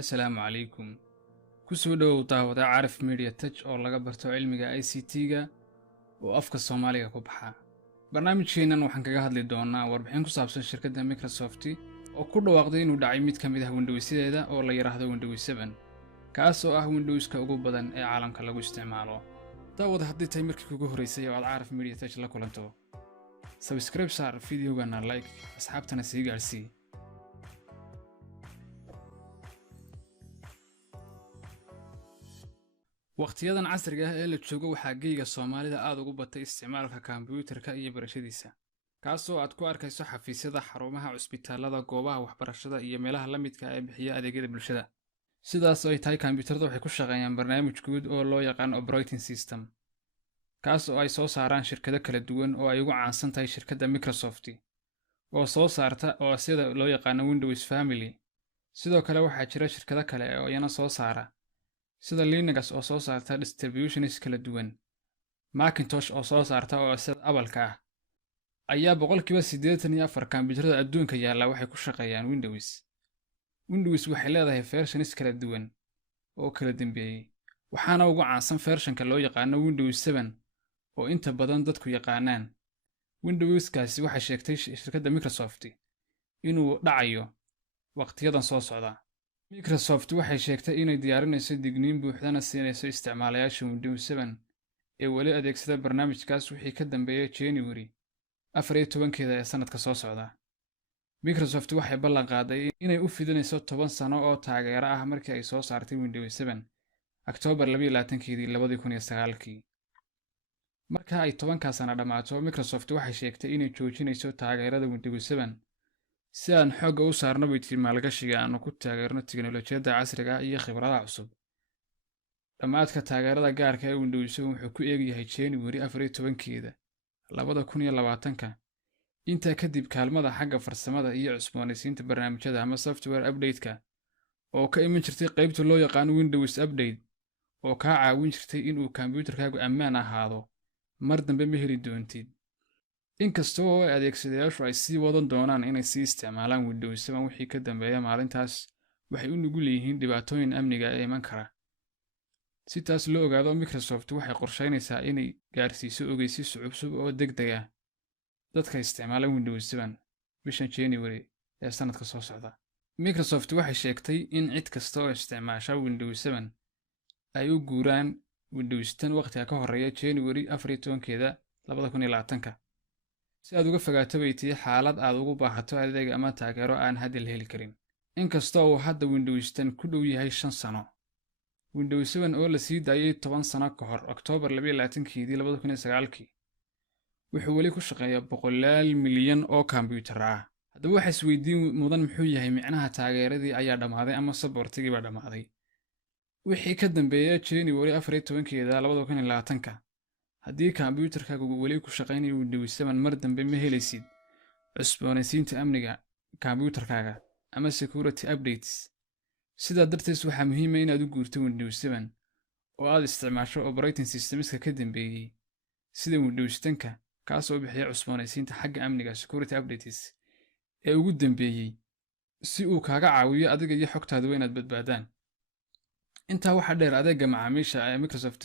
Assalaamu calaykum. Ku soo dhowow daawada Carif Media Touch oo laga barto cilmiga ICT-ga oo afka Soomaaliga ku baxa. Barnaamijkeennan waxaan kaga hadli doonaa warbixin ku saabsan shirkadda Microsoft oo ku dhawaaqday inuu dhacay mid ka mid ah Windows-yadeeda oo la yiraahdo Windows 7, kaas oo ah Windows-ka ugu badan ee caalamka lagu isticmaalo. Daawada haddii tahay markii kugu horeysay oo aad Carif Media Touch la kulanto, subscribe saar videogana like asxaabtana sii gaarsii. waqtiyadan casriga ah ee la joogo waxaa geyga Soomaalida aad ugu batay isticmaalka kombiyuutarka iyo barashadiisa, kaasoo aad ku arkayso xafiisyada, xarumaha cusbitaalada, goobaha waxbarashada iyo meelaha la midka ah ee bixiya adeegyada bulshada. Sidaas oo ay tahay, kombiyuutarada waxay ku shaqeeyaan barnaamij guud oo loo yaqaan operating system, kaas oo ay soo saaraan shirkado kala duwan oo ay ugu caansan tahay shirkadda Microsoft oo soo saarta oo sida loo yaqaan Windows Family. Sidoo kale waxaa jira shirkado kale oo iyana soo saara sida Linux oo soo saarta distributions kala duwan, Macintosh oo soo saarta oo sida Apple-ka ah. Ayaa 84% kombiyuutarada adduunka yaalla waxay ku shaqeeyaan Windows. Windows waxay leedahay versions kala duwan oo kala dambeeyay, waxaana ugu caansan version-ka loo yaqaan Windows 7 oo inta badan dadku yaqaanaan. Windows-kaasi waxay sheegtay shirkadda Microsoft inuu dhacayo waqtiyadan soo socda. Microsoft waxay sheegtay inay diyaarinayso digniin buuxdana siinayso isticmaalayaasha Windows 7 ee weli adeegsada barnaamijkaas wixii ka dambeeyay January 14 ee sanadka soo socda. Microsoft waxay ballan qaaday inay u fidinayso 10 sano oo taageero ah markii ay soo saartay Windows 7 October 22, 2009. Marka ay 10 sano dhamaato, Microsoft waxay sheegtay inay joojinayso taageerada Windows 7 si aan xooga u saarno maalgashiga aanu ku taageerno tiknoolajiyadda casriga ah iyo khibradaha cusub. Dhammaadka taageerada gaarka ee Windows 7 wuxuu ku eegyahay January 14, 2020. Intaa kadib, kaalmada xagga farsamada iyo cusboonaysiinta barnaamijyada ama software update-ka oo ka iman jirtay qaybta loo yaqaan Windows Update oo kaa caawin jirtay inuu kombiyuutarkaagu ammaan ahaado, mar dambe ma heli doontid. Inkasta oo adeegsadayaashu ay sii wadan doonaan inay sii isticmaalaan Windows 7 wixii ka dambeeya maalintaas, waxay u nugul yihiin dhibaatooyin amniga ee iman kara. Si taas loo ogaado, Microsoft waxay qorsheynaysaa inay gaarsiiso ogeysiis cusub oo degdeg ah dadka isticmaala Windows 7 bishan January ee sanadka soo socda. Microsoft waxay sheegtay in cid kasta oo isticmaasha Windows 7 ay u guuraan Windows 10 waqtiga ka horeeya January 14, 2020. si aad uga fogaato baytii xaalad aad ugu baahato adeeg ama taageero aan hadda la heli karin. Inkastoo uu hadda Windows 10 ku dhow yahay 5 sano, Windows 7 oo la sii daayay 10 sano ka hor October 22, 2009, wuxuu weli ku shaqeeyaa 100 milyan oo kombiyuutar ah. Haddaba waxa isweydiin mudan muxuu yahay micnaha taageeradii ayaa dhammaaday ama saboortigii baa dhammaaday. Wixii ka dambeeya January 14, 2020, haddii kombiyuutarkaagu weli ku shaqeynayo Windows 7, mar dambe ma helaysid cusboonaysiinta amniga kombiyuutarkaaga ama security updates. Sidaa darteed, waxaa muhiim ah inaad u guurto Windows 7 oo aad isticmaasho operating systemska ka dambeeyay sida Windows 10, kaas oo bixiya cusboonaysiinta xagga amniga security updates ee ugu dambeeyay si uu kaaga caawiyo adiga iyo xogtaada inaad badbaadaan. Intaa waxaa dheer, adeegga macaamiisha ee Microsoft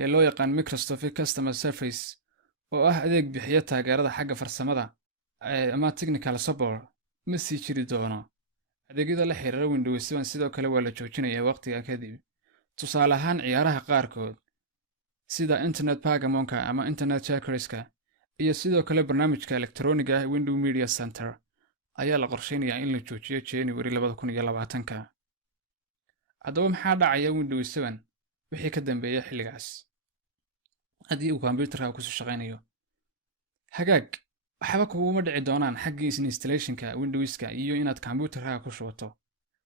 ee loo yaqaan Microsoft Customer Service oo ah adeeg bixiya taageerada xagga farsamada ama technical support ma sii jiri doono. Adeegyada la xiriira Windows 7 sidoo kale waa la joojinayaa waqtiga kadib. Tusaale ahaan, ciyaaraha qaarkood sida Internet Pagamonka ama Internet Checkers-ka iyo sidoo kale barnaamijka elektarooniga ah Windows Media Center ayaa la qorsheynayaa in la joojiyo January 2020. Haddaba maxaa dhacaya Windows 7 wixii ka dambeeya xilligaas haddii uu kombiyuutarkaaga ku shaqeynayo? Hagaag, waxba kuguma dhici doonaan xaggii installation-ka Windows-ka iyo inaad kombiyuutarkaaga ku shubato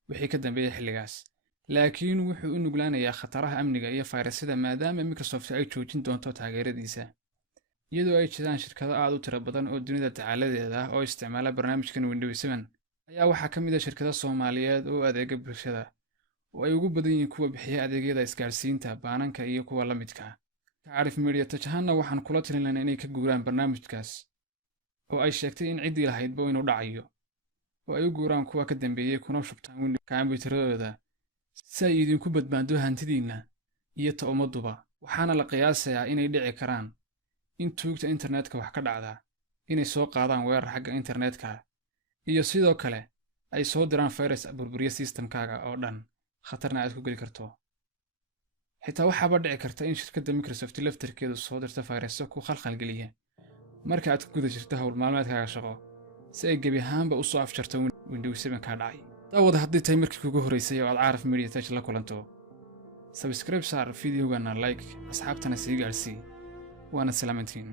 wixii ka dambeeya xilligaas, laakiin wuxuu u nuglaanayaa khataraha amniga iyo fayrasyada maadaama Microsoft ay joojin doonto taageeradiisa. Iyadoo ay jiraan shirkado aad u tiro badan oo dunida tacaaladeeda ah oo isticmaala barnaamijkan Windows 7, ayaa waxaa ka mid ah shirkado Soomaaliyeed oo adeega bulshada oo ay ugu badan yihiin kuwa bixiya adeegyada isgaarsiinta, baananka iyo kuwa la midka ah. Carif Media Touch ahaanna waxaan kula talin lahaa inay ka guuraan barnaamijkaas oo ay sheegtay in ciddii lahaydba inuu dhacayo, oo ay u guuraan kuwa ka dambeeyay kuna shubtaan kombiyuutaradooda si ay idinku badbaado hantidiinna iyo ta ummadduba. Waxaana la qiyaasayaa inay dhici karaan in tuugta internetka wax ka dhacdaa inay soo qaadaan weerar xagga internetka iyo sidoo kale ay soo diraan fayras burburiya sistamkaaga oo dhan, khatarna aad ku geli karto. xitaa waxaaba dhici karta in shirkadda Microsoft laftarkeedu soo dirto fayrasyo ku khalkhalgeliya marka aad ku guda jirto hawl maalmeedkaaga shaqo, si ay gebi ahaanba u soo afjarto Windows 7 ka dhacay. daawada haddii tahay markii kugu horeysay oo aad Caraf Media Tech la kulanto, subscribe saar videogana, like, asxaabtana sii gaarsii. waana salaamantiin.